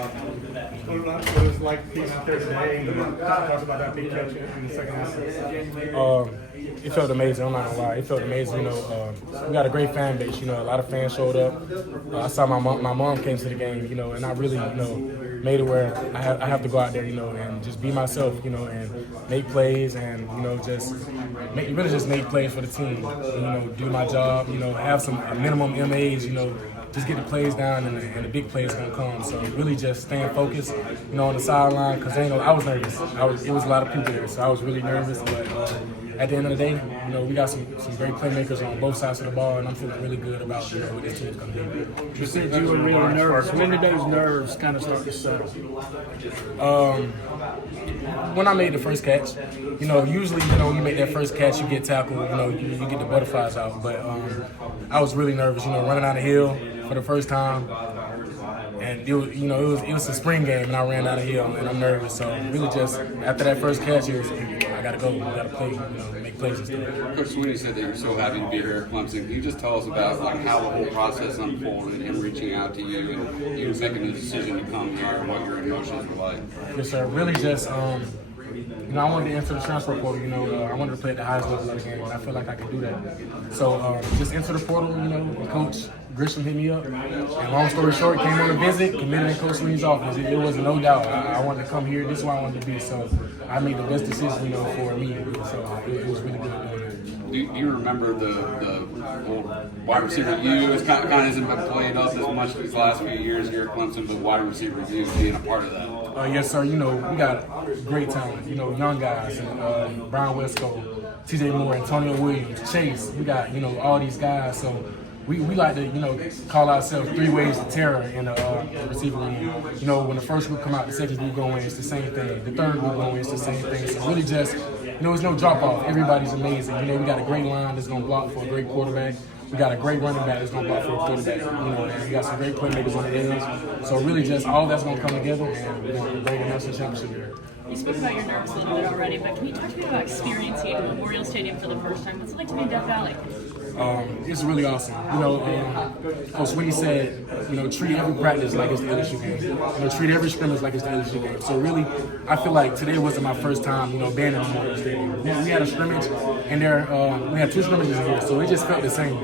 What was it like being out there today? Talk about that big catch in the second half. It felt amazing. I'm not gonna lie. It felt amazing. We got a great fan base. A lot of fans showed up. I saw my mom came to the game. And I really, made it where I have to go out there, and just be myself, and make plays and just make plays for the team. Do my job. Have a minimum MAs. Just get the plays down and the big plays gonna come. So really just staying focused, on the sideline because I was nervous. It was a lot of people there, so I was really nervous. But at the end of the day, we got some great playmakers on both sides of the ball, and I'm feeling really good about what this team's gonna do. You said you were really nervous. When did those nerves kind of start to settle? When I made the first catch, usually when you make that first catch, you get tackled, you get the butterflies out. But I was really nervous, running down the hill for the first time. And it was a spring game, and I ran down the hill, and I'm nervous. So really, just after that first catch, I gotta go, I gotta play, make plays and stuff. Coach Swinney said that you're so happy to be here at Clemson. Can you just tell us about how the whole process unfolded, him reaching out to you, and you making the decision to come here, and what your emotions were like? Yes, sir. Really, just I wanted to enter the transfer portal. I wanted to play at the highest level of the game, and I feel like I can do that. So just enter the portal. Coach Grisham hit me up, and long story short, came on a visit, committed in Coach Swinney's office. It was no doubt. I wanted to come here. This is where I wanted to be. So I made the best decision, for me. So it was really good doing that. Do you remember the wide receiver U? It kind of hasn't been played up as much these last few years here at Clemson, but wide receiver U being a part of that. Yes, sir. We got great talent. Young guys, Brian Wesco, T.J. Moore, Antonio Williams, Chase. We got all these guys. So we like to call ourselves three ways to terror in the receiver room. When the first group come out, the second group go in, it's the same thing. The third group go in, it's the same thing. So really just there's no drop off. Everybody's amazing. We got a great line that's gonna block for a great quarterback. We got a great running back that's going to block for a quarterback. And we got some great playmakers on the edge. So really just all that's going to come together, and we're going to bring a national championship here. You spoke about your nerves a little bit already, but can you talk to me about experiencing Memorial Stadium for the first time? What's it like to be in Death Valley? It's really awesome. Coach Swinney said, treat every practice like it's the LSU game. Treat every scrimmage like it's the LSU game. So really, I feel like today wasn't my first time, being in Memorial Stadium. We had a scrimmage, and we had two scrimmages here, so it just felt the same.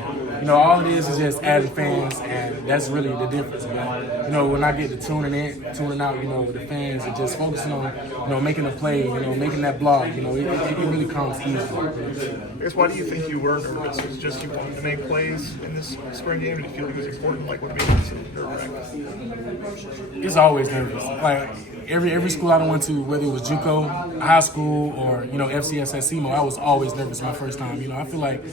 All it is just adding fans, and that's really the difference. When I get to tuning out, the fans are just focusing on, making a play, making that block. It really comes easy. I guess why do you think you were nervous? Was it just you wanted to make plays in this spring game? Did you feel like it was important? What made you so nerve-wracking? It's always nervous. Every school I went to, whether it was JUCO, high school, or FCS at SEMO, I was always nervous my first time. I feel like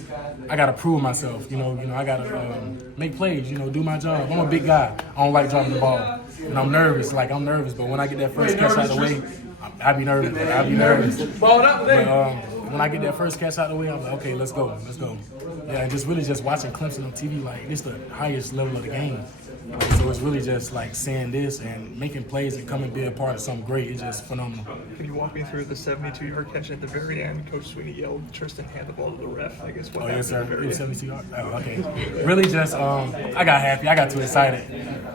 I gotta prove myself. I gotta make plays. Do my job. I'm a big guy. I don't like dropping the ball, and I'm nervous. But when I get that first catch out of the way, I be nervous. But when I get that first catch out of the way, I'm like, okay, let's go. Yeah, and just really just watching Clemson on TV, it's the highest level of the game. So it's really just seeing this and making plays and coming and be a part of something great. It's just phenomenal. Can you walk me through the 72-yard catch at the very end? Coach Swinney yelled, Tristan hand the ball to the ref. I guess what happened? Yes, sir. It was 72 yards. Oh, okay. Really just, I got happy. I got too excited.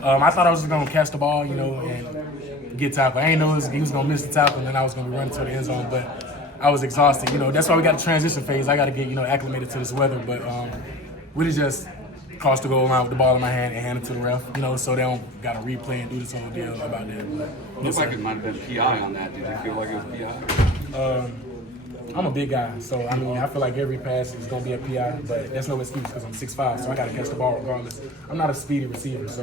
I thought I was just going to catch the ball, and get tackled. I didn't know he was going to miss the tackle, and then I was going to be running to the end zone. But I was exhausted. That's why we got the transition phase. I got to get, acclimated to this weather. But really just cross the goal line with the ball in my hand and hand it to the ref, so they don't got to replay and do this whole deal about that. But, it looks like it might have been PI on that. Did you feel like it was PI? I'm a big guy, so I feel like every pass is going to be a PI, but that's no excuse because I'm 6'5", so I got to catch the ball regardless. I'm not a speedy receiver, so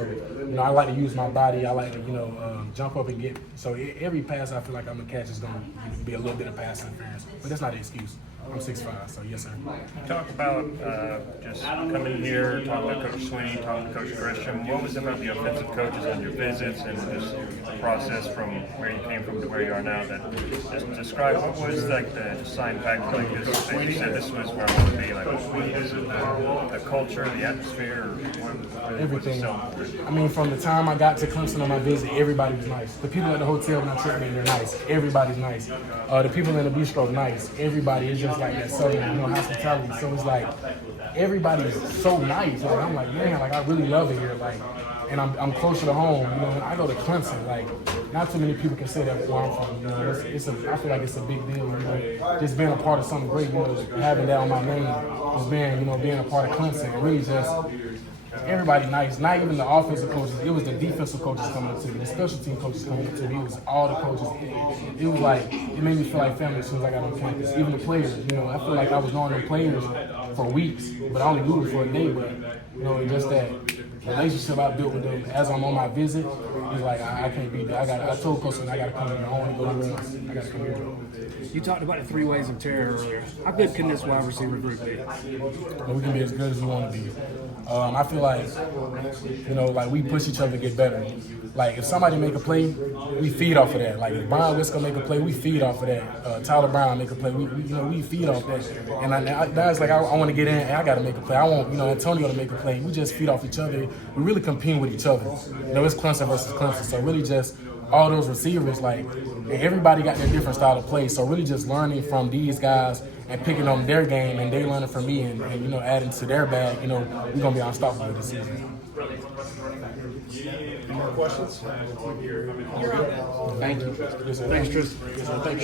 I like to use my body. I like to jump up and get. So every pass I feel like I'm gonna catch is going to be a little bit of pass interference, but that's not an excuse. I'm 6'5", so yes, sir. Talk about just coming here, talking to Coach Swinney, talking to Coach Grisham. What was it about the offensive coaches on your visits and this process from where you came from to where you are now? That just describe what was the deciding factor like this? That you said this was where I want to be. Is it the culture, the atmosphere, or what everything? So from the time I got to Clemson on my visit, everybody was nice. The people at the hotel when I checked in, they're nice. Everybody's nice. The people in the Bistro, nice. Everybody is just like that southern, hospitality. So it's everybody is so nice. Like I'm like, man, like I really love it here. Like, and I'm closer to home. You know, and I go to Clemson. Like, not too many people can say that where I'm from. You know, I feel like it's a big deal. You know, just being a part of something great. You know, having that on my name, just being a part of Clemson, and really just. Everybody nice, not even the offensive coaches. It was the defensive coaches coming up to me, the special team coaches coming up to me. It was all the coaches. It was like, it made me feel like family as soon as I got on campus. Even the players, you know, I feel like I was knowing the players for weeks, but I only knew them for a day. But, you know, and just that relationship I built with them as I'm on my visit, it's like, I can't be there. I told Coach Swinney I got to come here. I want to go to once. I got to come here. You talked about the 3 ways of terror earlier. How good can this wide receiver group be? We can be as good as we want to be. I feel like, you know, like we push each other to get better. Like if somebody make a play, we feed off of that. Like if Brian Wisco make a play, we feed off of that. Tyler Brown make a play, we feed off that. And now it's like I want to get in and I got to make a play. I want Antonio to make a play. We just feed off each other. We really compete with each other. You know, it's Clemson versus Clemson. So really just all those receivers, like everybody got their different style of play. So really just learning from these guys and picking on their game and they learning from me and you know, adding to their bag, you know, we're going to be unstoppable this season. Any more questions? Thank you. Thanks, Tristan.